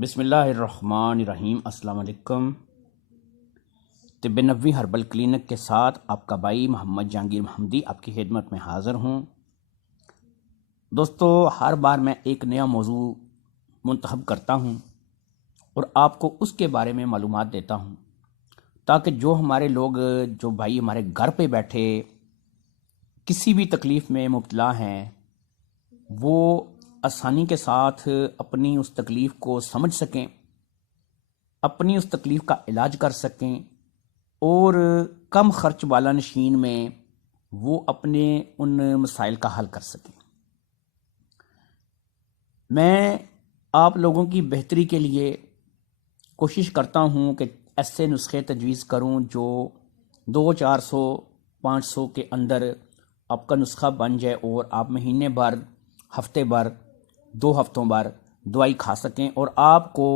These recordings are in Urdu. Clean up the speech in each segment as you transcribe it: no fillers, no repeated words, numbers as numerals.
بسم اللہ الرحمن الرحیم۔ السلام علیکم۔ طب نبوی ہربل کلینک کے ساتھ آپ کا بھائی محمد جہانگیر محمدی آپ کی خدمت میں حاضر ہوں۔ دوستو، ہر بار میں ایک نیا موضوع منتخب کرتا ہوں اور آپ کو اس کے بارے میں معلومات دیتا ہوں تاکہ جو ہمارے لوگ جو بھائی ہمارے گھر پہ بیٹھے کسی بھی تکلیف میں مبتلا ہیں وہ آسانی کے ساتھ اپنی اس تکلیف کو سمجھ سکیں، اپنی اس تکلیف کا علاج کر سکیں اور کم خرچ والا نشین میں وہ اپنے ان مسائل کا حل کر سکیں۔ میں آپ لوگوں کی بہتری کے لیے کوشش کرتا ہوں کہ ایسے نسخے تجویز کروں جو 200 400 500 کے اندر آپ کا نسخہ بن جائے اور آپ مہینے بھر، ہفتے بھر، 2 ہفتوں بھر دوائی کھا سکیں اور آپ کو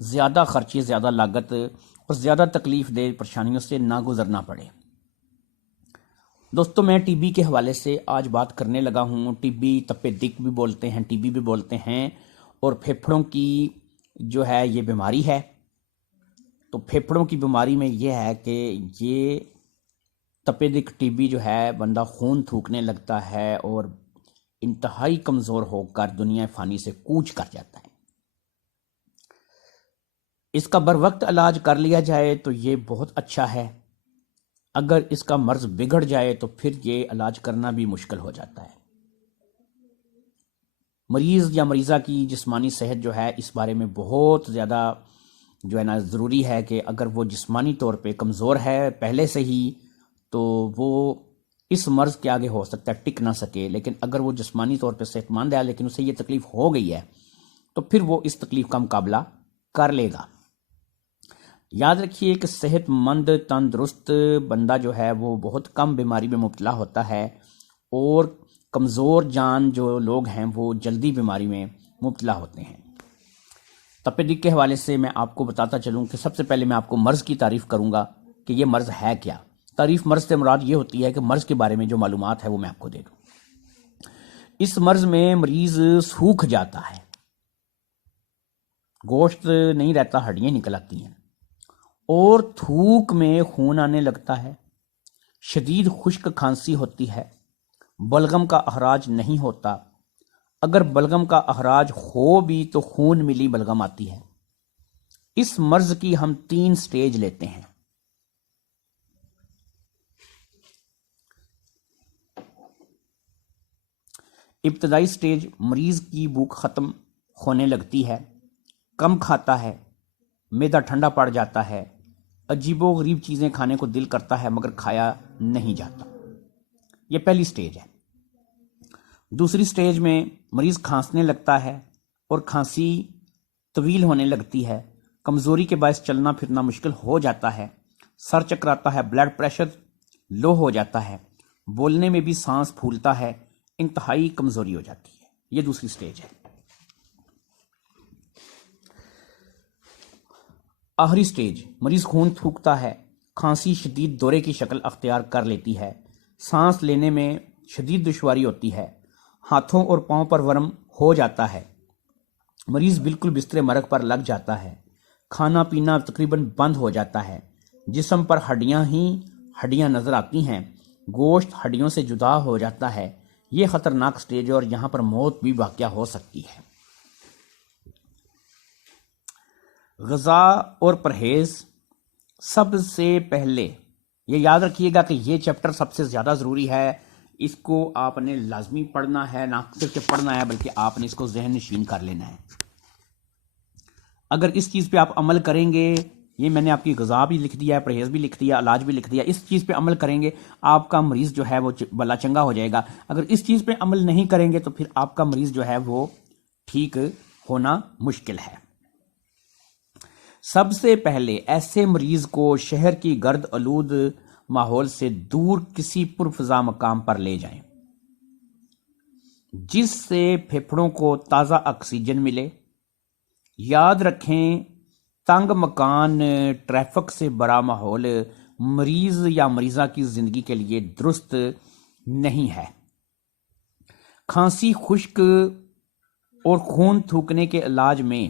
زیادہ خرچے، زیادہ لاگت اور زیادہ تکلیف دہ پریشانیوں سے نہ گزرنا پڑے۔ دوستو، میں ٹی بی کے حوالے سے آج بات کرنے لگا ہوں۔ ٹی بی تپِ دق بھی بولتے ہیں، ٹی بی بھی بولتے ہیں، اور پھیپھڑوں کی جو ہے یہ بیماری ہے۔ تو پھیپھڑوں کی بیماری میں یہ ہے کہ یہ تپِ دق ٹی بی جو ہے بندہ خون تھوکنے لگتا ہے اور انتہائی کمزور ہو کر دنیا فانی سے کوچ کر جاتا ہے۔ اس کا بر وقت علاج کر لیا جائے تو یہ بہت اچھا ہے، اگر اس کا مرض بگڑ جائے تو پھر یہ علاج کرنا بھی مشکل ہو جاتا ہے۔ مریض یا مریضہ کی جسمانی صحت جو ہے اس بارے میں بہت زیادہ جو ہے نا ضروری ہے کہ اگر وہ جسمانی طور پہ کمزور ہے پہلے سے ہی تو وہ اس مرض کے آگے ہو سکتا ہے ٹک نہ سکے، لیکن اگر وہ جسمانی طور پہ صحت مند ہے لیکن اسے یہ تکلیف ہو گئی ہے تو پھر وہ اس تکلیف کا مقابلہ کر لے گا۔ یاد رکھیے کہ صحت مند تندرست بندہ جو ہے وہ بہت کم بیماری میں مبتلا ہوتا ہے، اور کمزور جان جو لوگ ہیں وہ جلدی بیماری میں مبتلا ہوتے ہیں۔ تپِ دق کے حوالے سے میں آپ کو بتاتا چلوں کہ سب سے پہلے میں آپ کو مرض کی تعریف کروں گا کہ یہ مرض ہے کیا۔ تعریف مرض سے مراد یہ ہوتی ہے کہ مرض کے بارے میں جو معلومات ہے وہ میں آپ کو دے دوں۔ اس مرض میں مریض سوکھ جاتا ہے، گوشت نہیں رہتا، ہڈیاں نکل آتی ہیں، اور تھوک میں خون آنے لگتا ہے، شدید خشک کھانسی ہوتی ہے، بلغم کا اخراج نہیں ہوتا، اگر بلغم کا اخراج ہو بھی تو خون ملی بلغم آتی ہے۔ اس مرض کی ہم 3 سٹیج لیتے ہیں۔ ابتدائی سٹیج، مریض کی بھوک ختم ہونے لگتی ہے، کم کھاتا ہے، معدہ ٹھنڈا پڑ جاتا ہے، عجیب و غریب چیزیں کھانے کو دل کرتا ہے مگر کھایا نہیں جاتا۔ یہ پہلی سٹیج ہے۔ دوسری سٹیج میں مریض کھانسنے لگتا ہے اور کھانسی طویل ہونے لگتی ہے، کمزوری کے باعث چلنا پھرنا مشکل ہو جاتا ہے، سر چکراتا ہے، بلڈ پریشر لو ہو جاتا ہے، بولنے میں بھی سانس پھولتا ہے، انتہائی کمزوری ہو جاتی ہے۔ یہ دوسری سٹیج ہے۔ آخری سٹیج، مریض خون تھوکتا ہے، کھانسی شدید دورے کی شکل اختیار کر لیتی ہے، سانس لینے میں شدید دشواری ہوتی ہے، ہاتھوں اور پاؤں پر ورم ہو جاتا ہے، مریض بالکل بستر مرگ پر لگ جاتا ہے، کھانا پینا تقریباً بند ہو جاتا ہے، جسم پر ہڈیاں ہی ہڈیاں نظر آتی ہیں، گوشت ہڈیوں سے جدا ہو جاتا ہے۔ یہ خطرناک سٹیج ہے اور یہاں پر موت بھی واقع ہو سکتی ہے۔ غذا اور پرہیز سب سے پہلے یہ یاد رکھیے گا کہ یہ چیپٹر سب سے زیادہ ضروری ہے، اس کو آپ نے لازمی پڑھنا ہے، نہ صرف پڑھنا ہے بلکہ آپ نے اس کو ذہن نشین کر لینا ہے۔ اگر اس چیز پہ آپ عمل کریں گے، یہ میں نے آپ کی غذا بھی لکھ دیا ہے، پرہیز بھی لکھ دیا، علاج بھی لکھ دیا، اس چیز پہ عمل کریں گے آپ کا مریض جو ہے وہ بلا چنگا ہو جائے گا۔ اگر اس چیز پہ عمل نہیں کریں گے تو پھر آپ کا مریض جو ہے وہ ٹھیک ہونا مشکل ہے۔ سب سے پہلے ایسے مریض کو شہر کی گرد آلود ماحول سے دور کسی پرفضا مقام پر لے جائیں جس سے پھیپھڑوں کو تازہ آکسیجن ملے۔ یاد رکھیں، تنگ مکان، ٹریفک سے بھرا ماحول مریض یا مریضہ کی زندگی کے لیے درست نہیں ہے۔ کھانسی، خشک اور خون تھوکنے کے علاج میں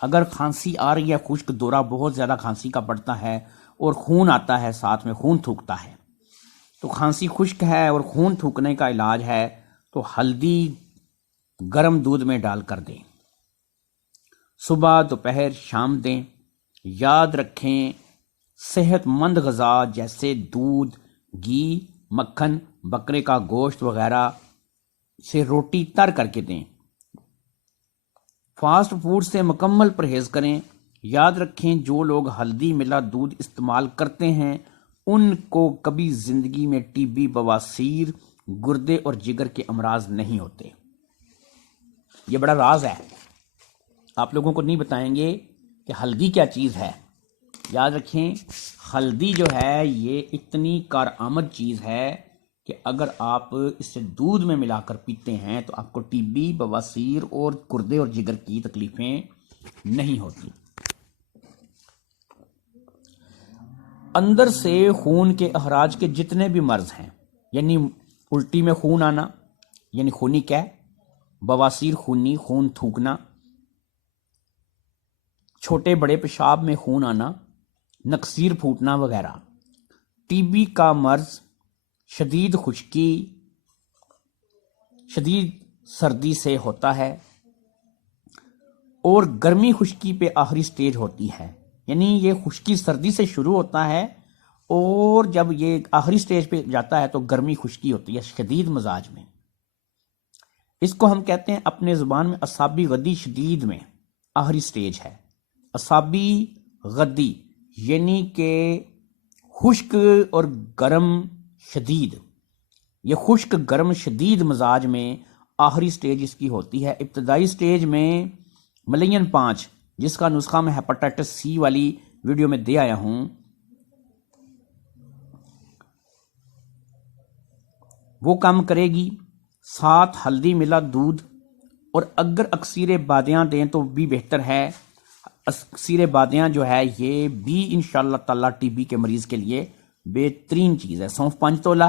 اگر کھانسی آ رہی ہے، خشک دورہ بہت زیادہ کھانسی کا پڑتا ہے اور خون آتا ہے، ساتھ میں خون تھوکتا ہے، تو کھانسی خشک ہے اور خون تھوکنے کا علاج ہے تو ہلدی گرم دودھ میں ڈال کر دیں، صبح دوپہر شام دیں۔ یاد رکھیں صحت مند غذا جیسے دودھ، گھی، مکھن، بکرے کا گوشت وغیرہ سے روٹی تر کر کے دیں۔ فاسٹ فوڈ سے مکمل پرہیز کریں۔ یاد رکھیں جو لوگ ہلدی ملا دودھ استعمال کرتے ہیں ان کو کبھی زندگی میں ٹی بی، بواسیر، گردے اور جگر کے امراض نہیں ہوتے۔ یہ بڑا راز ہے، آپ لوگوں کو نہیں بتائیں گے کہ ہلدی کیا چیز ہے۔ یاد رکھیں ہلدی جو ہے یہ اتنی کارآمد چیز ہے کہ اگر آپ اسے دودھ میں ملا کر پیتے ہیں تو آپ کو ٹی بی، بواسیر اور گردے اور جگر کی تکلیفیں نہیں ہوتی۔ اندر سے خون کے اخراج کے جتنے بھی مرض ہیں، یعنی الٹی میں خون آنا یعنی خونی قے، بواسیر خونی خون تھوکنا، چھوٹے بڑے پیشاب میں خون آنا، نکسیر پھوٹنا وغیرہ، ٹی بی کا مرض شدید خشکی، شدید سردی سے ہوتا ہے اور گرمی خشکی پہ آخری سٹیج ہوتی ہے، یعنی یہ خشکی سردی سے شروع ہوتا ہے اور جب یہ آخری سٹیج پہ جاتا ہے تو گرمی خشکی ہوتی ہے شدید مزاج میں۔ اس کو ہم کہتے ہیں اپنے زبان میں اعصابی غدی شدید میں آخری سٹیج ہے۔ اعصابی غدی یعنی کہ خشک اور گرم شدید، یہ خشک گرم شدید مزاج میں آخری سٹیج اس کی ہوتی ہے۔ ابتدائی سٹیج میں ملین 5 جس کا نسخہ میں ہیپاٹائٹس سی والی ویڈیو میں دے آیا ہوں، وہ کام کرے گی، ساتھ ہلدی ملا دودھ، اور اگر اکثیر بادیاں دیں تو بھی بہتر ہے۔ اکثیر بادیاں جو ہے یہ بھی انشاءاللہ تعالی ٹی بی کے مریض کے لیے بہترین چیز ہے۔ سونف 5 تولہ،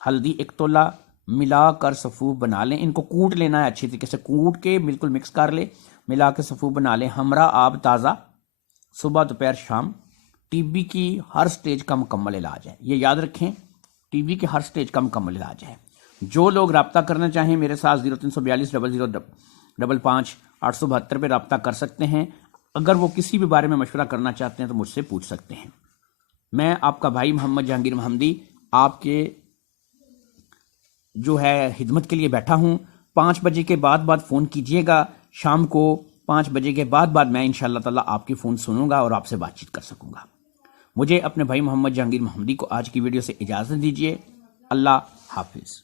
ہلدی 1 تولہ ملا کر صفوف بنا لیں، ان کو کوٹ لینا ہے، اچھی طریقے سے کوٹ کے بالکل مکس کر لیں، ملا کے صفوف بنا لیں، ہمراہ آب تازہ، صبح دوپہر شام۔ ٹی بی کی ہر سٹیج کا مکمل علاج ہے، یہ یاد رکھیں، ٹی بی کے ہر سٹیج کا مکمل علاج ہے۔ جو لوگ رابطہ کرنا چاہیں میرے ساتھ 0342 0055 872 پہ رابطہ کر سکتے ہیں۔ اگر وہ کسی بھی بارے میں مشورہ کرنا چاہتے ہیں تو مجھ سے پوچھ سکتے ہیں۔ میں آپ کا بھائی محمد جہانگیر محمدی آپ کے جو ہے خدمت کے لیے بیٹھا ہوں۔ 5 بجے کے بعد فون کیجئے گا، شام کو 5 بجے کے بعد میں انشاءاللہ تعالی آپ کی فون سنوں گا اور آپ سے بات چیت کر سکوں گا۔ مجھے اپنے بھائی محمد جہانگیر محمدی کو آج کی ویڈیو سے اجازت دیجیے۔ اللہ حافظ۔